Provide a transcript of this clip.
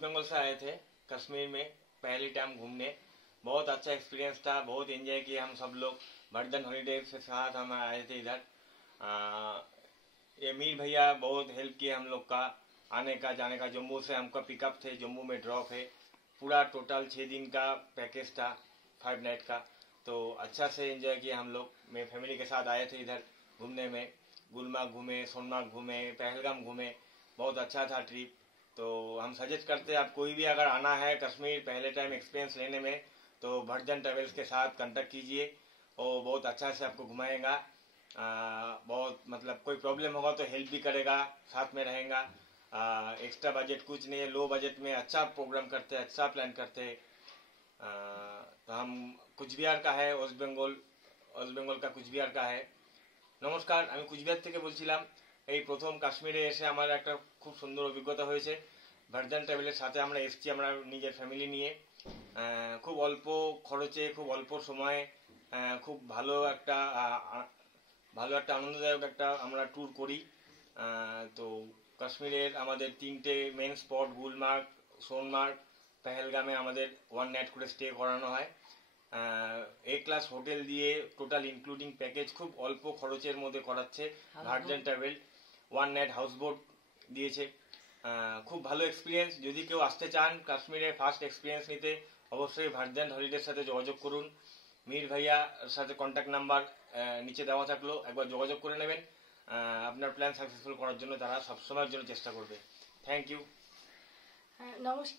Waste Bengal से आए थे कश्मीर में पहली टाइम घूमने। बहुत अच्छा एक्सपीरियंस था, बहुत एंजॉय किए हम सब लोग। वर्धन हॉलीडे के साथ हम आए थे इधर। ये मीर भैया बहुत हेल्प किए हम लोग का आने का जाने का। जम्मू से हमका पिकअप थे, जम्मू में ड्रॉप है। पूरा टोटल 6 दिन का पैकेज था, 5 नाइट का। तो अच्छा से एंजॉय किए हम लोग। मैं फैमिली के साथ आए थे इधर घूमने में। गुलमर्ग घूमे, सोनमर्ग घूमे, पहलगाम घूमे। बहुत अच्छा था ट्रिप। तो हम सजेस्ट करते हैं आप कोई भी अगर आना है कश्मीर पहले टाइम एक्सपीरियंस लेने में तो वर्धन ट्रेवल्स के साथ कांटेक्ट कीजिए और बहुत अच्छा से आपको घुमाएगा। बहुत मतलब कोई प्रॉब्लम होगा तो हेल्प भी करेगा, साथ में रहेगा। एक्स्ट्रा बजट कुछ नहीं है, लो बजट में अच्छा प्रोग्राम करते हैं, अच्छा प्लान करते हैं। तो हम कुचबिहार का है, वेस्ट बेंगल का कुचबिहार का है। নমস্কার, আমি কুচবিহার থেকে বলছিলাম। এই প্রথম কাশ্মীরে এসে আমার একটা খুব সুন্দর অভিজ্ঞতা হয়েছে। ভার্জান ট্রাভেলের সাথে আমরা এসেছি আমরা নিজের ফ্যামিলি নিয়ে। খুব অল্প খরচে, খুব অল্প সময়ে খুব ভালো একটা আনন্দদায়ক একটা আমরা ট্যুর করি। তো কাশ্মীরের আমাদের 3টে মেন স্পট গুলমার্গ, সোনমার্গ, পেহেলগামে আমাদের 1 নাইট করে স্টে করানো হয়। এ ক্লাস হোটেল দিয়ে টোটাল ইনক্লুডিং প্যাকেজ খুব অল্প খরচের মধ্যে করাচ্ছে ভার্জেন ট্রাভেল। 1 নাইট হাউসবোট দিয়েছে। খুব ভালো এক্সপিরিয়েন্স। যদি কেউ আসতে চান কাশ্মীরে ফার্স্ট এক্সপিরিয়েন্স নিতে অবশ্যই ভার্জেন হলিডের সাথে যোগাযোগ করুন। মীর ভাইয়ার সাথে কন্ট্যাক্ট নাম্বার নিচে দেওয়া থাকলো, একবার যোগাযোগ করে নেবেন। আপনার প্ল্যান সাকসেসফুল করার জন্য তারা সবসময়ের জন্য চেষ্টা করবে। Thank you. নমস্কার।